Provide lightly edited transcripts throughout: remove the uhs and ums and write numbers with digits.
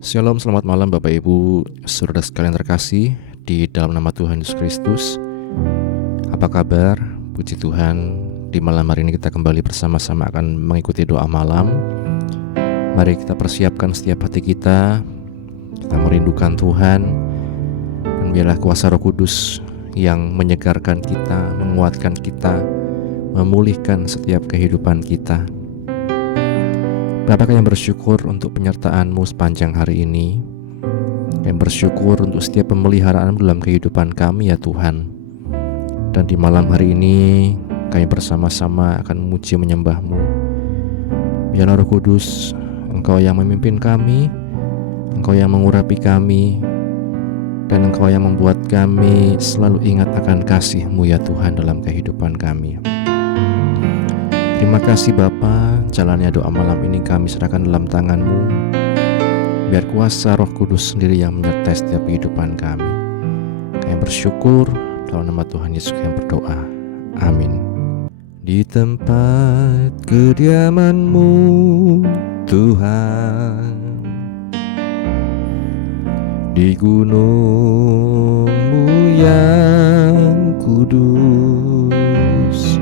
Shalom, selamat malam Bapak Ibu, saudara sekalian terkasih di dalam nama Tuhan Yesus Kristus. Apa kabar? Puji Tuhan, di malam hari ini kita kembali bersama-sama akan mengikuti doa malam. Mari kita persiapkan setiap hati kita merindukan Tuhan, dan biarlah kuasa Roh Kudus yang menyegarkan kita, menguatkan kita, memulihkan setiap kehidupan kita. Bapa, kami bersyukur untuk penyertaan-Mu sepanjang hari ini. Kami bersyukur untuk setiap pemeliharaan dalam kehidupan kami ya Tuhan. Dan di malam hari ini kami bersama-sama akan memuji menyembah-Mu. Biarlah Roh Kudus, Engkau yang memimpin kami, Engkau yang mengurapi kami, dan Engkau yang membuat kami selalu ingat akan kasih-Mu ya Tuhan dalam kehidupan kami. Terima kasih Bapa, jalannya doa malam ini kami serahkan dalam tangan-Mu. Biar kuasa Roh Kudus sendiri yang menyertai setiap kehidupan kami. Kami bersyukur dalam nama Tuhan Yesus kami berdoa. Amin. Di tempat kediaman-Mu Tuhan, di gunung-Mu yang kudus,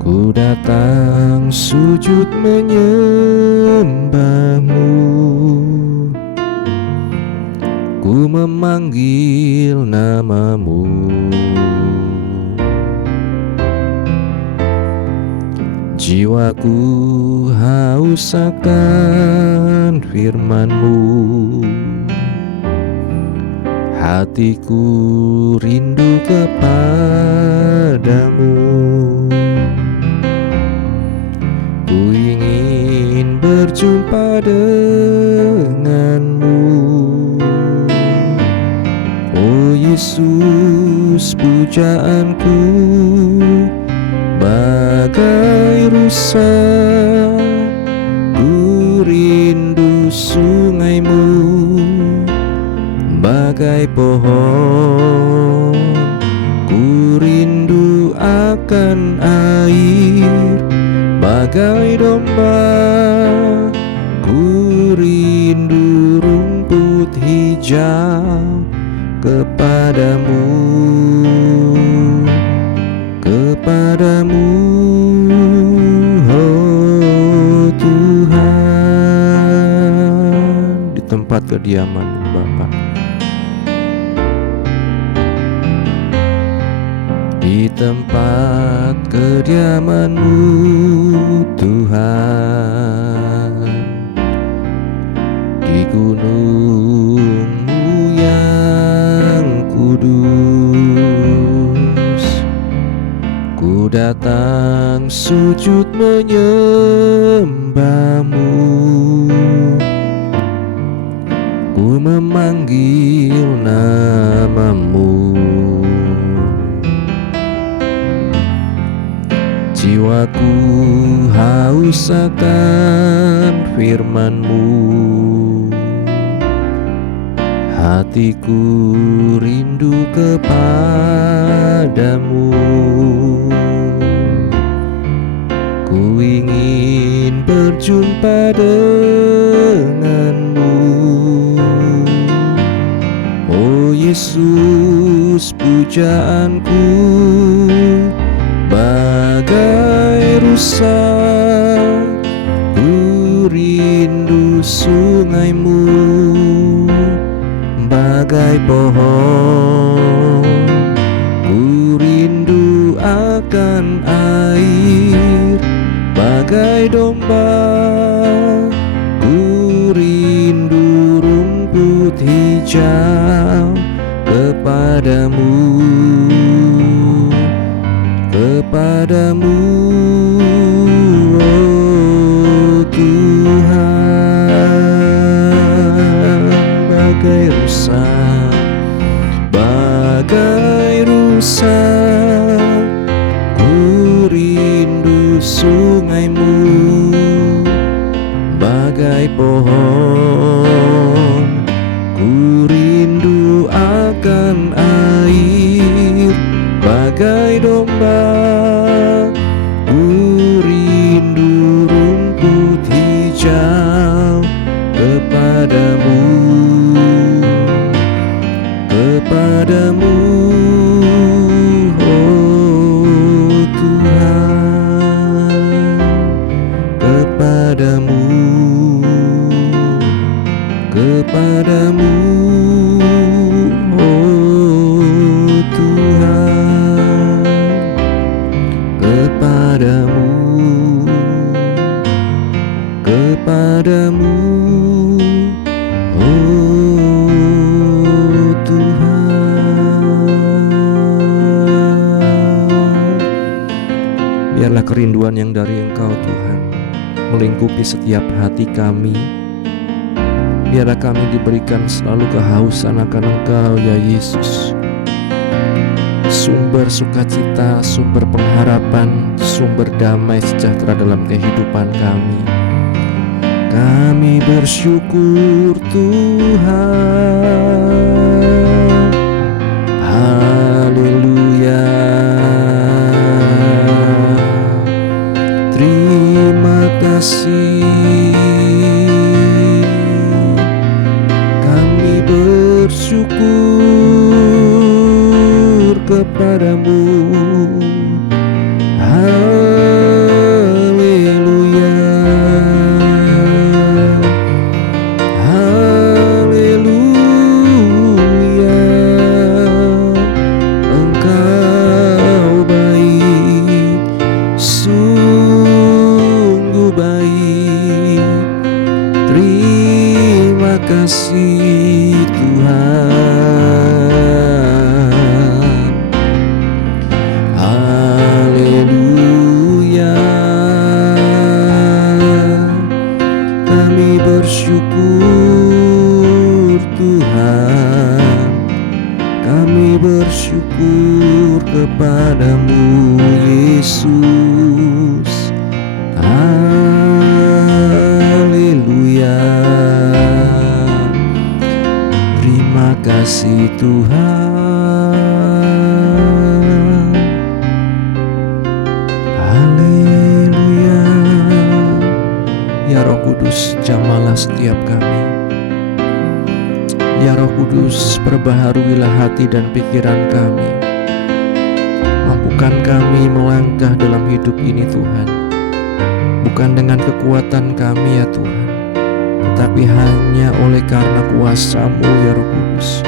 ku datang sujud menyembah-Mu, ku memanggil nama-Mu. Jiwaku haus akan firman-Mu, hatiku rindu kepadamu. Ku ingin berjumpa dengan-Mu, oh Yesus, pujaanku bagai rusa. Ku rindu sungai-Mu bagai pohon. Ku rindu akan air bagai domba. Ku rindu rumput hijau kepadamu, kepadamu, oh Tuhan. Di tempat kediaman Bapa, di tempat kediaman-Mu Tuhan, di gunung-Mu yang kudus, ku datang sujud menyembah-Mu, ku memanggil nama-Mu. Jiwaku haus akan firman-Mu, hatiku rindu kepadamu. Ku ingin berjumpa dengan-Mu, oh Yesus, pujaanku bagai rusa. Ku rindu sungai-Mu bagai pohon. Ku rindu akan air bagai domba. Ku rindu rumput hijau kepadamu, kepadamu, oh Tuhan. Bagai rusa, bagai rusa, ku rindu sungai-Mu bagai pohon. Ku rindu akan air bagai domba. Ku rindu rumput hijau kepadamu, kepadamu, kepadamu, oh Tuhan, kepadamu, kepadamu, oh Tuhan, kepadamu, kepadamu, oh Tuhan. Biarlah kerinduan yang dari Engkau Tuhan melingkupi setiap hati kami. Biarlah kami diberikan selalu kehausan akan Engkau ya Yesus, sumber sukacita, sumber pengharapan, sumber damai sejahtera dalam kehidupan kami. Kami bersyukur Tuhan, haleluya. Terima kasih, kami bersyukur kepadamu, haleluya, haleluya. Engkau baik, sungguh baik. Terima kasih Tuhan, haleluya. Kami bersyukur Tuhan, kami bersyukur kepadamu Yesus, haleluya. Terima kasih Tuhan, haleluya. Ya Roh Kudus, jamahlah setiap kami. Ya Roh Kudus, perbaharuilah hati dan pikiran kami. Mampukan kami melangkah dalam hidup ini Tuhan, bukan dengan kekuatan kami ya Tuhan, tetapi hanya oleh karena kuasa-Mu ya Roh Kudus.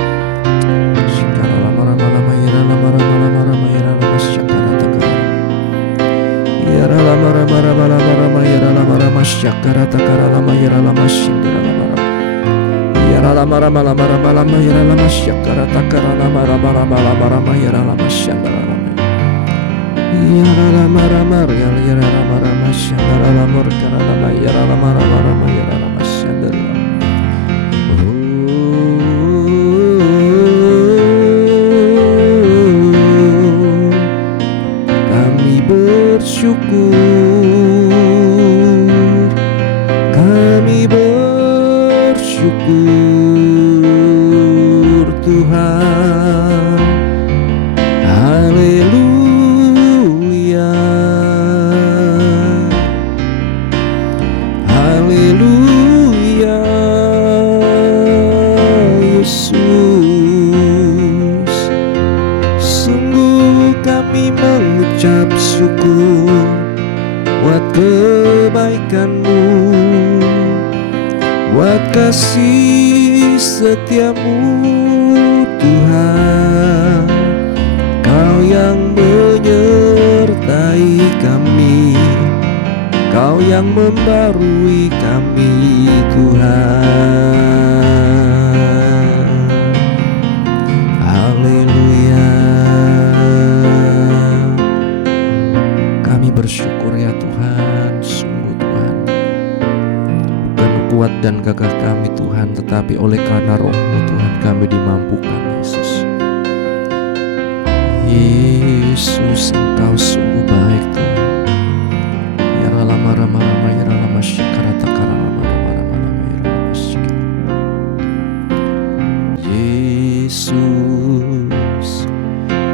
Kami bersyukur, kami bersyukur Tuhan, haleluya, haleluya. Yesus, sungguh kami mengucap syukur buat kebaikan-Mu, buat kasih setia-Mu Tuhan. Kau yang menyertai kami, Kau yang membarui kami Tuhan, haleluya. Kami bersyukur ya Tuhan, sungguh Tuhan, bukan kuat dan gagah kami Tuhan, tetapi oleh karena Roh-Mu Tuhan kami dimampukan Yesus. Yesus, Engkau sungguh baik Tuhan. Ya rama rama rama ya rama syakara takara rama rama rama rama ya rama syakara. Yesus,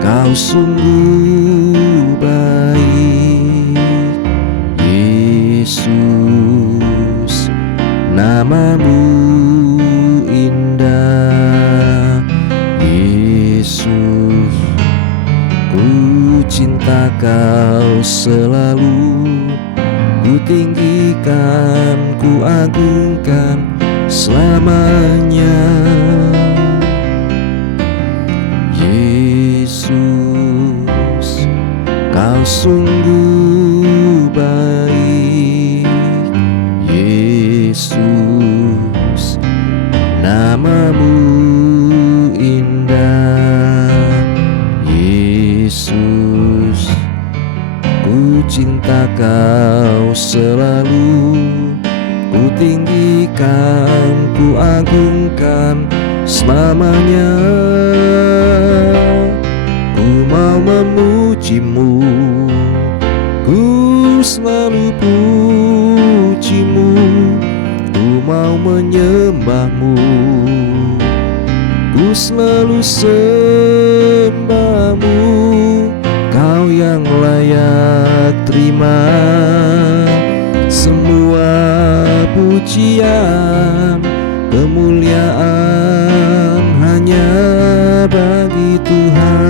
Kau sungguh baik. Yesus, nama-Mu Kau selalu ku tinggikan, ku agungkan selamanya. Yesus, Kau sungguh baik. Yesus, namamu indah. Yesus, ku cinta Kau selalu, ku tinggikan, ku agungkan selamanya. Ku mau memujimu, ku selalu pujimu. Ku mau menyembahmu, ku selalu sembahmu. Kau yang layak terima semua pujian, kemuliaan hanya bagi Tuhan.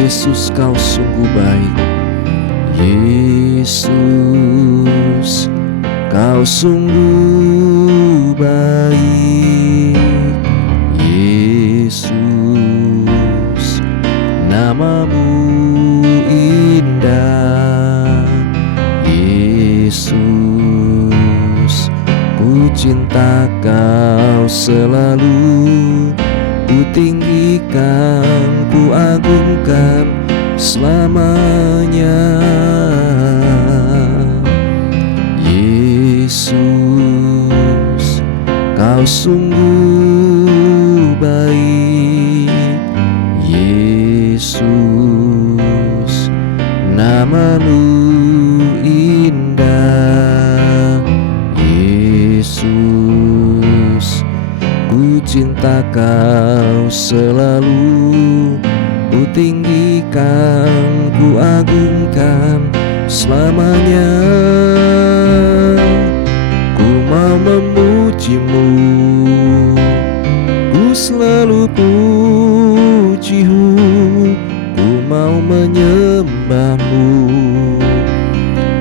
Yesus, Kau sungguh baik. Yesus, Kau sungguh baik. Yesus, namamu indah. Yesus, ku cinta Kau selalu, ku tinggikan, ku agungkan selamanya. Yesus, Kau sungguh baik. Yesus, namamu indah. Yesus, ku cinta Kau selalu, ku tinggikan, ku agungkan selamanya. Ku mau memujimu, ku selalu pujimu. Ku mau menyembahmu,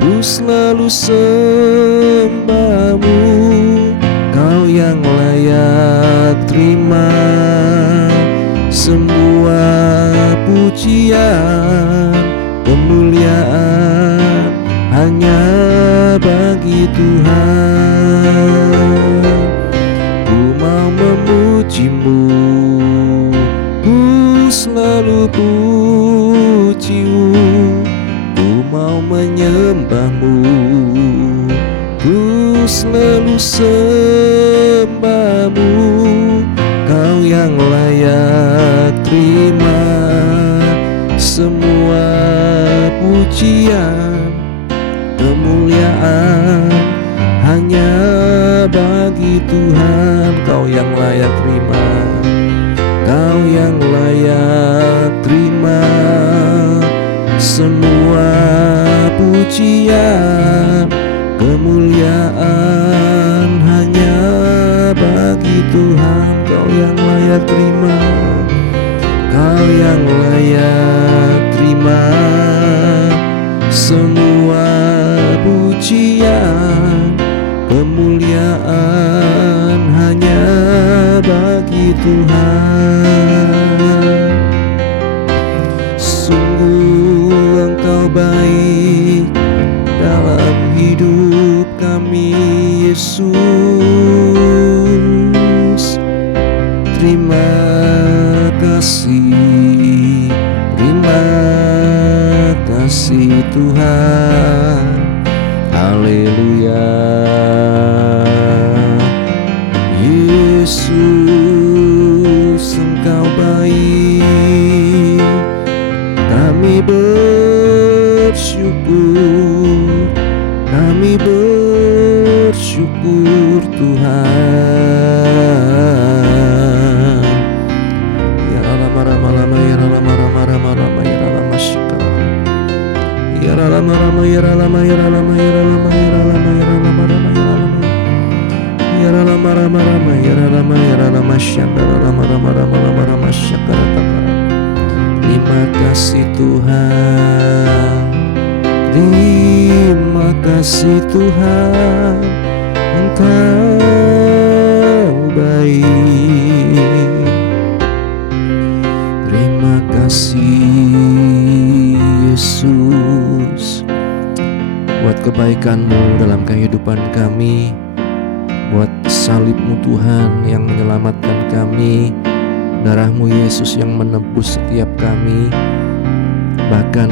ku selalu sembahmu. Kau yang layak terima semua pujian, kemuliaan hanya bagi Tuhan. Ku mau memujimu, ku selalu pujimu. Ku mau menyembahmu, ku selalu sembahmu. Kau yang layak terima semua pujian, kemuliaan hanya bagi Tuhan. Kau yang layak terima, Kau yang layak terima semua pujian, kemuliaan hanya bagi Tuhan. Kau yang layak terima, Kau yang layak terima semua pujian, kemuliaan hanya bagi Tuhan. Sungguh Engkau baik dalam hidup kami, Yesus. Terima kasih, terima kasih Tuhan. Haleluya. Yesus, Engkau baik. Kami bersyukur, kami bersyukur Tuhan. Ya lama rama lama, ya lama rama rama rama, ya lama syikar. Ya lama rama, ya lama, ya lama, ya lama, ya lama, ya lama, ya lama rama, ya lama. Ya lama rama rama rama yara rama syakara rama syakara takara. Terima kasih Tuhan, terima kasih Tuhan, Engkau baik. Terima kasih Yesus buat kebaikan-Mu dalam kehidupan kami, buat salib-Mu Tuhan yang menyelamatkan kami, darah-Mu Yesus yang menebus setiap kami. Bahkan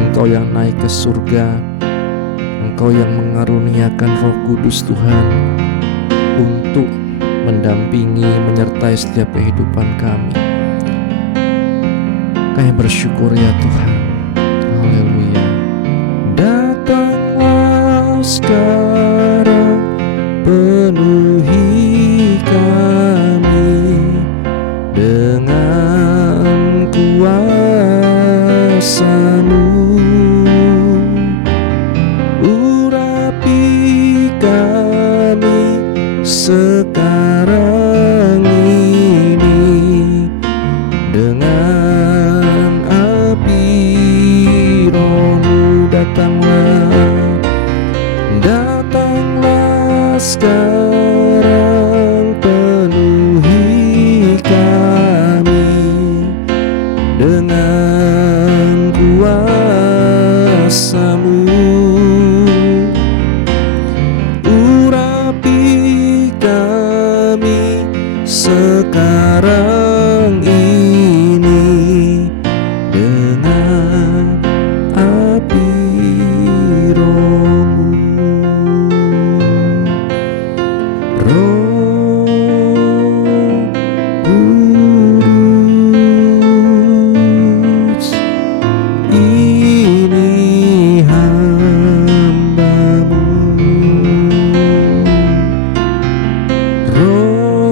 Engkau yang naik ke surga, Engkau yang mengaruniakan Roh Kudus Tuhan untuk mendampingi, menyertai setiap kehidupan kami. Kami bersyukur ya Tuhan. Haleluya. Datanglah sekarang, penuhi kami dengan kuasa-Mu. Urapi kami sekarang ini dengan api Roh-Mu. Datanglah sekarang, penuhi kami dengan kuasa-Mu. Urapi kami sekarang ini dengan api Roh-Mu. Roh Kudus, ini hamba-Mu. Roh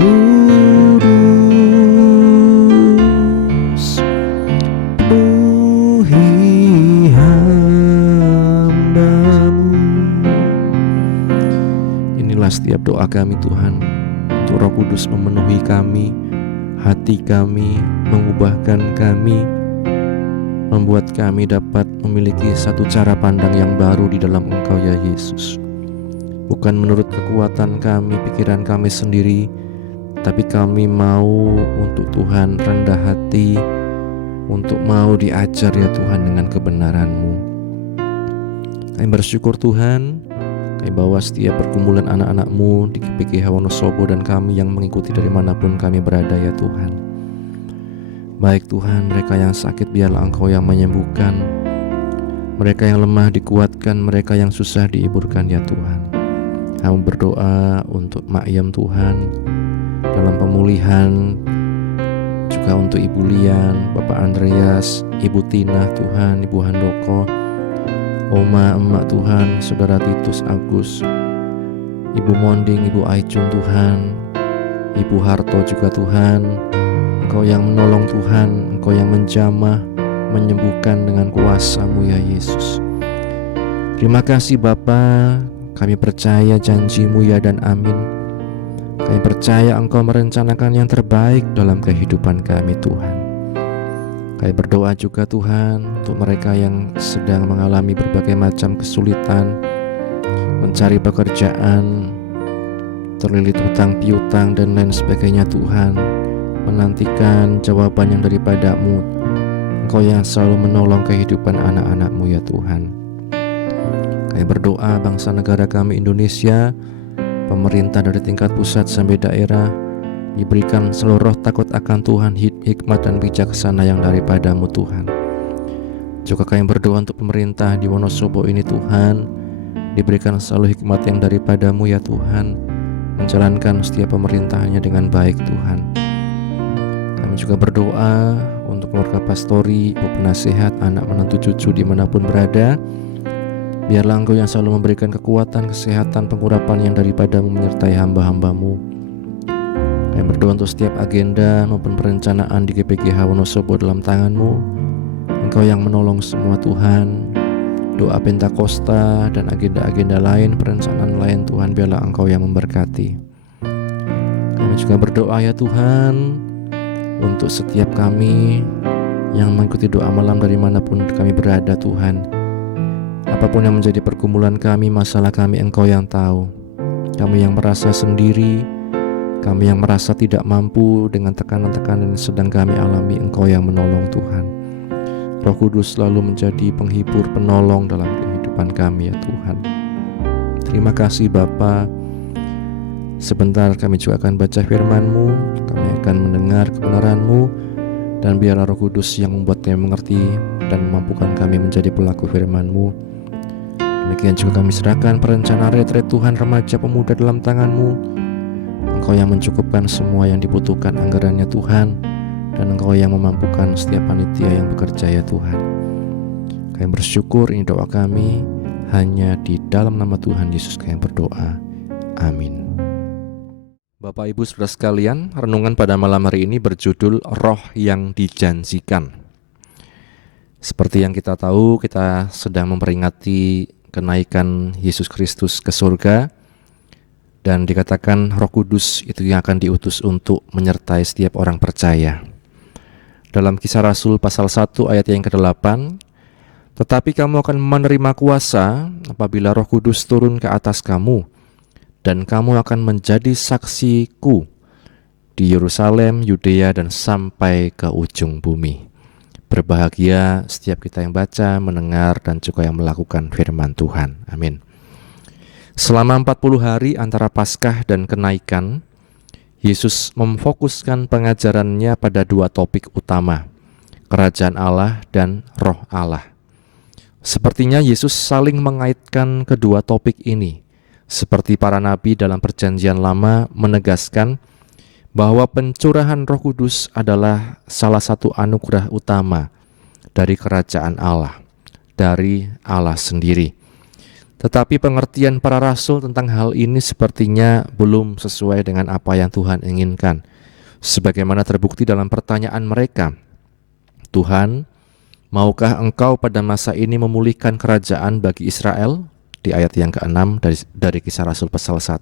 Kudus, penuhi hamba-Mu. Inilah setiap doa kami Tuhan, untuk Roh Kudus memenuhi kami, hati kami, mengubahkan kami, membuat kami dapat memiliki satu cara pandang yang baru di dalam Engkau ya Yesus. Bukan menurut kekuatan kami, pikiran kami sendiri, tapi kami mau untuk Tuhan rendah hati, untuk mau diajar ya Tuhan dengan kebenaran-Mu. Kami bersyukur Tuhan, kami bawa setiap pergumulan anak-anak-Mu di GPGH Wonosobo dan kami yang mengikuti dari manapun kami berada ya Tuhan. Baik Tuhan, mereka yang sakit biarlah Engkau yang menyembuhkan, mereka yang lemah dikuatkan, mereka yang susah dihiburkan ya Tuhan. Kami berdoa untuk Mak Yem Tuhan dalam pemulihan, juga untuk Ibu Lian, Bapak Andreas, Ibu Tina Tuhan, Ibu Handoko, Oma, Emak Tuhan, Saudara Titus Agus, Ibu Monding, Ibu Aicun Tuhan, Ibu Harto juga Tuhan. Engkau yang menolong Tuhan, Engkau yang menjamah, menyembuhkan dengan kuasa-Mu ya Yesus. Terima kasih Bapa, kami percaya janji-Mu ya dan amin. Kami percaya Engkau merencanakan yang terbaik dalam kehidupan kami Tuhan. Kami berdoa juga Tuhan untuk mereka yang sedang mengalami berbagai macam kesulitan, mencari pekerjaan, terlilit hutang piutang dan lain sebagainya Tuhan, menantikan jawaban yang daripada-Mu. Engkau yang selalu menolong kehidupan anak-anak-Mu ya Tuhan. Kami berdoa bangsa negara kami Indonesia, pemerintah dari tingkat pusat sampai daerah, diberikan seluruh takut akan Tuhan, hikmat dan bijaksana yang daripada-Mu Tuhan. Juga kami berdoa untuk pemerintah di Wonosobo ini Tuhan, diberikan selalu hikmat yang daripada-Mu ya Tuhan, menjalankan setiap pemerintahannya dengan baik Tuhan. Kami juga berdoa untuk keluarga pastori, ibu penasehat, anak menantu cucu dimanapun berada. Biarlah Engkau yang selalu memberikan kekuatan, kesehatan, pengurapan yang daripada-Mu menyertai hamba-hamba-Mu. Kami berdoa untuk setiap agenda maupun perencanaan di GPGH Wonosobo dalam tangan-Mu. Engkau yang menolong semua Tuhan. doa Pentakosta dan agenda-agenda lain, perencanaan lain Tuhan, biarlah Engkau yang memberkati. Kami juga berdoa ya Tuhan untuk setiap kami yang mengikuti doa malam dari manapun kami berada Tuhan. Apapun yang menjadi pergumulan kami, masalah kami, Engkau yang tahu. Kami yang merasa sendiri, kami yang merasa tidak mampu dengan tekanan-tekanan yang sedang kami alami, Engkau yang menolong Tuhan. Roh Kudus selalu menjadi penghibur, penolong dalam kehidupan kami ya Tuhan. Terima kasih Bapa. Sebentar kami juga akan baca firman-Mu, kami akan mendengar kebenaran-Mu, dan biarlah Roh Kudus yang membuat kami mengerti dan memampukan kami menjadi pelaku firman-Mu. Demikian juga kami serahkan perencanaan retret Tuhan remaja pemuda dalam tangan-Mu. Engkau yang mencukupkan semua yang dibutuhkan anggarannya Tuhan, dan Engkau yang memampukan setiap panitia yang bekerja ya Tuhan. Kami bersyukur, ini doa kami hanya di dalam nama Tuhan Yesus kami berdoa. Amin. Bapak Ibu Saudara sekalian, renungan pada malam hari ini berjudul Roh yang Dijanjikan. Seperti yang kita tahu, kita sedang memperingati kenaikan Yesus Kristus ke surga, dan dikatakan Roh Kudus itu yang akan diutus untuk menyertai setiap orang percaya. Dalam Kisah Rasul pasal 1 ayat yang ke-8, tetapi kamu akan menerima kuasa apabila Roh Kudus turun ke atas kamu, dan kamu akan menjadi saksiku di Yerusalem, Yudea, dan sampai ke ujung bumi. Berbahagia setiap kita yang baca, mendengar, dan juga yang melakukan firman Tuhan. Amin. Selama 40 hari antara Paskah dan kenaikan, Yesus memfokuskan pengajarannya pada dua topik utama, kerajaan Allah dan Roh Allah. Sepertinya Yesus saling mengaitkan kedua topik ini, seperti para nabi dalam Perjanjian Lama menegaskan bahwa pencurahan Roh Kudus adalah salah satu anugerah utama dari kerajaan Allah, dari Allah sendiri. Tetapi pengertian para rasul tentang hal ini sepertinya belum sesuai dengan apa yang Tuhan inginkan. Sebagaimana terbukti dalam pertanyaan mereka, Tuhan, maukah Engkau pada masa ini memulihkan kerajaan bagi Israel? Di ayat yang ke-6 dari Kisah Rasul pasal 1.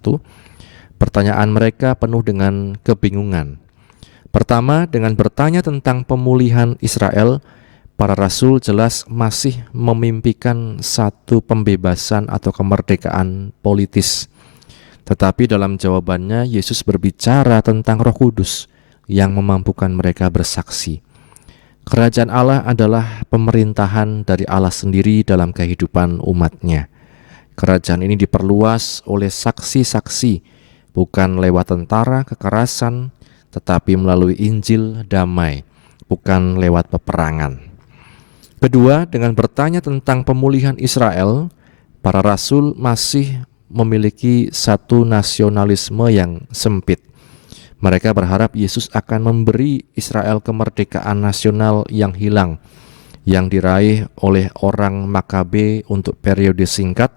Pertanyaan mereka penuh dengan kebingungan. Pertama, dengan bertanya tentang pemulihan Israel, para rasul jelas masih memimpikan satu pembebasan atau kemerdekaan politis. Tetapi dalam jawabannya, Yesus berbicara tentang Roh Kudus yang memampukan mereka bersaksi. Kerajaan Allah adalah pemerintahan dari Allah sendiri dalam kehidupan umatnya. Kerajaan ini diperluas oleh saksi-saksi, bukan lewat tentara kekerasan, tetapi melalui Injil damai, bukan lewat peperangan. Kedua, dengan bertanya tentang pemulihan Israel, para rasul masih memiliki satu nasionalisme yang sempit. Mereka berharap Yesus akan memberi Israel kemerdekaan nasional yang hilang, yang diraih oleh orang Makabe untuk periode singkat,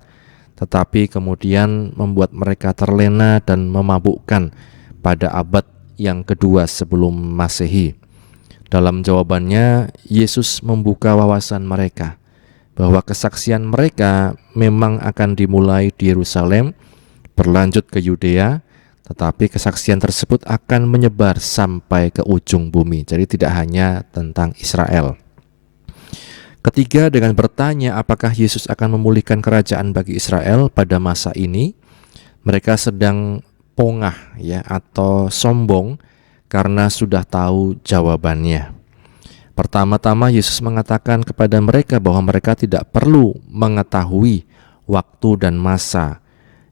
tetapi kemudian membuat mereka terlena dan memabukkan pada abad yang kedua sebelum Masehi. Dalam jawabannya, Yesus membuka wawasan mereka bahwa kesaksian mereka memang akan dimulai di Yerusalem, berlanjut ke Yudea, tetapi kesaksian tersebut akan menyebar sampai ke ujung bumi. Jadi tidak hanya tentang Israel. Ketiga, dengan bertanya apakah Yesus akan memulihkan kerajaan bagi Israel pada masa ini, mereka sedang pongah ya atau sombong karena sudah tahu jawabannya. Pertama-tama Yesus mengatakan kepada mereka bahwa mereka tidak perlu mengetahui waktu dan masa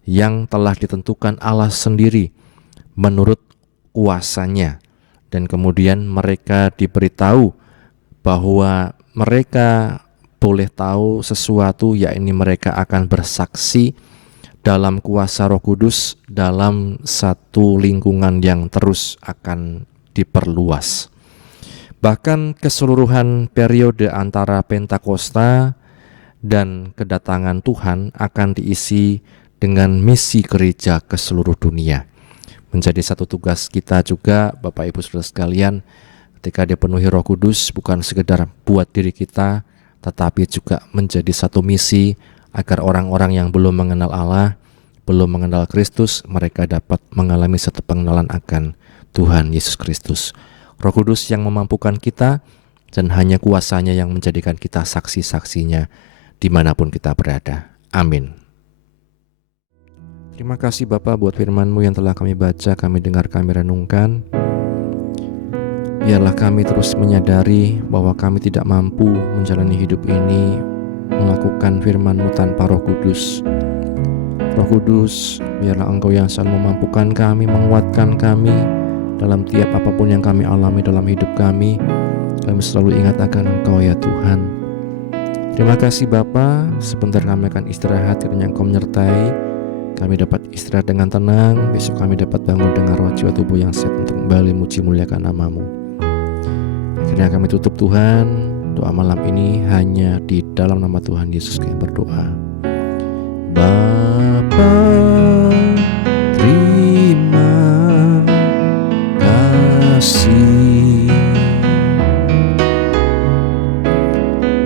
yang telah ditentukan Allah sendiri menurut kuasanya. Dan kemudian mereka diberitahu bahwa mereka boleh tahu sesuatu, yakni mereka akan bersaksi dalam kuasa Roh Kudus dalam satu lingkungan yang terus akan diperluas. Bahkan keseluruhan periode antara Pentakosta dan kedatangan Tuhan akan diisi dengan misi gereja ke seluruh dunia. Menjadi satu tugas kita juga, Bapak Ibu Saudara sekalian, ketika dipenuhi Roh Kudus, bukan sekedar buat diri kita, tetapi juga menjadi satu misi agar orang-orang yang belum mengenal Allah, belum mengenal Kristus, mereka dapat mengalami satu pengenalan akan Tuhan Yesus Kristus. Roh Kudus yang memampukan kita, dan hanya kuasa-Nya yang menjadikan kita saksi-saksinya dimanapun kita berada. Amin. Terima kasih Bapa buat firman-Mu yang telah kami baca, kami dengar, kami renungkan. Biarlah kami terus menyadari bahwa kami tidak mampu menjalani hidup ini, melakukan firman-Mu tanpa Roh Kudus. Roh Kudus, biarlah Engkau yang selalu memampukan kami, menguatkan kami dalam tiap apapun yang kami alami dalam hidup kami. Kami selalu ingat akan Engkau ya Tuhan. Terima kasih Bapa, sebentar kami akan istirahat karena Engkau menyertai. Kami dapat istirahat dengan tenang, besok kami dapat bangun dengan roh jiwa tubuh yang sehat untuk kembali muji muliakan nama-Mu. Akhirnya kami tutup Tuhan, doa malam ini hanya di dalam nama Tuhan Yesus kami berdoa. Bapa, terima kasih.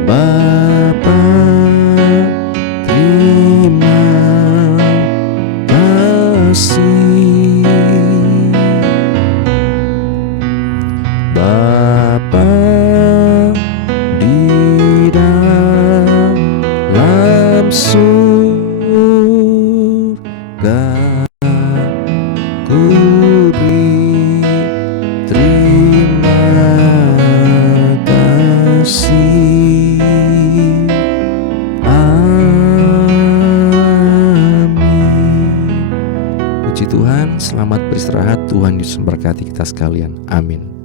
Bapa, terima kasih. Bapa di dalam surga, ku beri terima kasih. Amin. Puji Tuhan, selamat beristirahat. Tuhan Yesus memberkati kita sekalian. Amin.